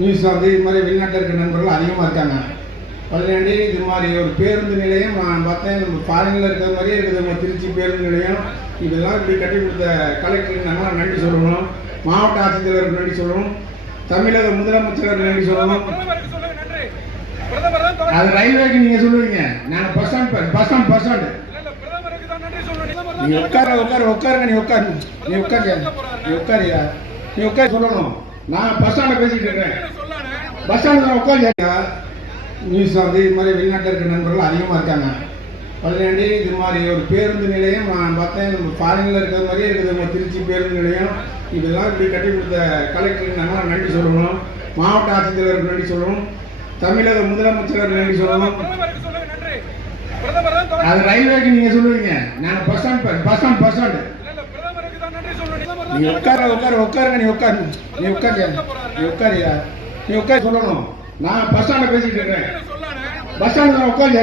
நியூஸில் வந்து இது மாதிரி வெளிநாட்டில் இருக்கிற நண்பர்கள் அதிகமாக இருக்காங்க. பதினேண்டு இது மாதிரி ஒரு பேருந்து நிலையம் நான் பார்த்தேன், நம்ம ஃபாரினில் இருக்கிற மாதிரியே இருக்குது. நம்ம திருச்சி பேருந்து நிலையம் இதெல்லாம் இப்படி கட்டி கொடுத்த கலெக்டருக்கு நம்ம நன்றி சொல்லணும், மாவட்ட ஆட்சித்தலைவருக்கு நன்றி சொல்லணும், தமிழக முதலமைச்சருக்கு நன்றி சொல்லணும். அது ரயில்வேக்கு நீங்கள் சொல்லுவீங்க, நாங்கள் பஸ் ஸ்டாண்ட் நீ உட்காருங்க, நீ உட்காரு சொல்லணும். நான் பஸ் ஸ்டாண்டில் பேசிக்கிட்டு இருக்கேன், பஸ் ஸ்டாண்டில் உட்காந்து. நியூஸில் வந்து இது மாதிரி வெளிநாட்டில் இருக்கிற நண்பர்கள் அதிகமாக இருக்காங்க. பதினேண்டு இது மாதிரி ஒரு பேருந்து நிலையம் நான் பார்த்தேன், நம்ம ஃபாரினில் இருக்கிற மாதிரியே இருக்குது. நம்ம திருச்சி பேருந்து நிலையம் இதெல்லாம் இப்படி கட்டி கொடுத்த கலெக்டருக்கு நம்ம நன்றி சொல்லணும், மாவட்ட ஆட்சித்தலைவருக்கு நன்றி சொல்லணும், தமிழக முதலமைச்சருக்கு நன்றி சொல்லணும். அது ரயில்வேக்கு நீங்கள் சொல்லுவீங்க, நாங்கள் பஸ் ஸ்டாண்ட் நீ உட்காருங்க, நீ உட்காரு சொல்லணும். நான் பஸ் ஸ்டாண்டில் பேசிக்கிட்டு இருக்கேன், பஸ் ஸ்டாண்டில் உட்காந்து.